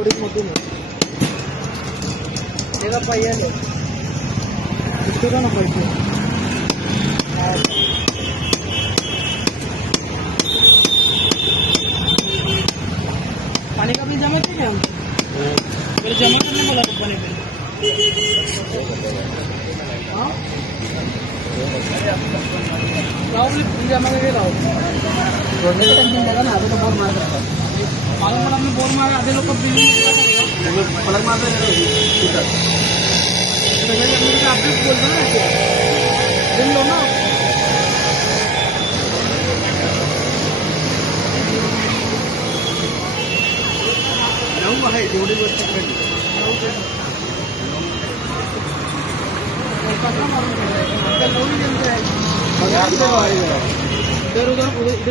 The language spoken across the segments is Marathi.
मोठी त्याला पाहिजे ना पैसे पानी का बिल जमा कीजिए हम फिर जमा करने बोला तो पानी बिल जमा करके लाओ रोडने का टेंशन लगा ना आधे लोग बहुत मार करता मालूम पड़ा हमने बोर मारा आधे लोग को बिल पलक मार रहे अपडेट बोल दो ना बिल लो ना है जेवढी गोष्ट इधर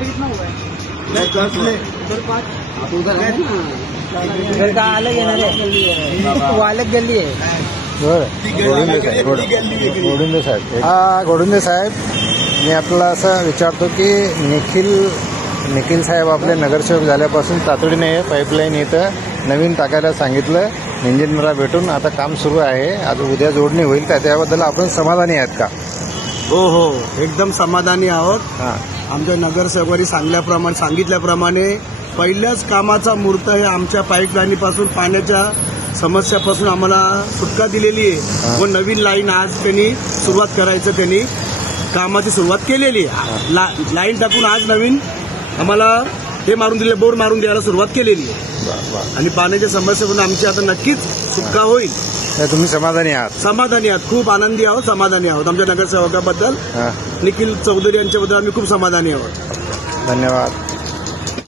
कितना हुआ है उधर 5 उधर का अलग है ना वो अलग गली है गोडुंदे साहेब गोडुंदे साहेब मी आपल्याला असं विचारतो की निखिल साहेब आपले नगरसेवक झाल्यापासून तातडीने पाईपलाईन इथं नवीन टाकायला सांगितलं इंजिनियरला भेटून आता काम सुरू आहे. आज उद्या जोडणी होईल का त्याबद्दल आपण समाधानी आहात का? हो एकदम समाधानी आहोत. आमच्या नगरसेवकांनी सांगितल्याप्रमाणे पहिल्याच कामाचा मुहूर्त हे आमच्या पाईपलाईनीपासून पाण्याच्या समस्यापासून आम्हाला सुटका दिलेली आहे व नवीन लाईन आज त्यांनी सुरुवात करायचं त्यांनी कामाची सुरुवात केलेली आहे. लाईन टाकून आज नवीन आम्हाला हे मारून दिले बोर मारून द्यायला सुरुवात केलेली आहे आणि पाण्याच्या समस्येपासून आमची आता नक्कीच सुटका होईल. तुम्ही समाधानी आहात? समाधानी आहात, खूप आनंदी आहोत, समाधानी आहोत. आमच्या नगरसेवकाबद्दल निखिल चौधरी यांच्याबद्दल आम्ही खूप समाधानी आहोत. धन्यवाद.